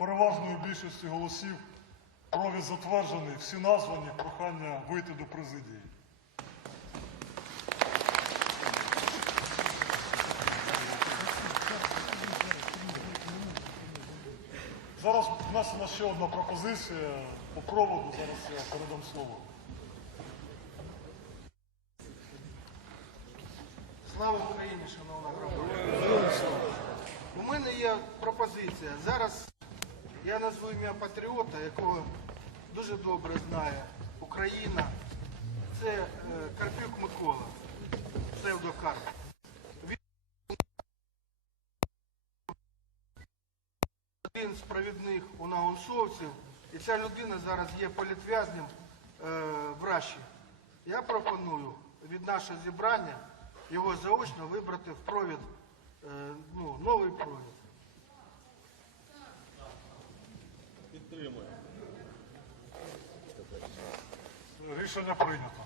переважною більшістю голосів провід затверджений. Всі названі. Прохання вийти до президії. Зараз внесена ще одна пропозиція по проводу. Зараз я передам слово. Слава Україні, шановна громада. У мене є пропозиція. Зараз я назву ім'я патріота, якого дуже добре знає Україна. Це е, Карпюк Микола, псевдокарп. Один з провідних унаусовців, і ця людина зараз є політв'язнем е, в Раші. Я пропоную від нашого зібрання його заочно вибрати в провід, е, ну, новий провід. Рішення прийнято.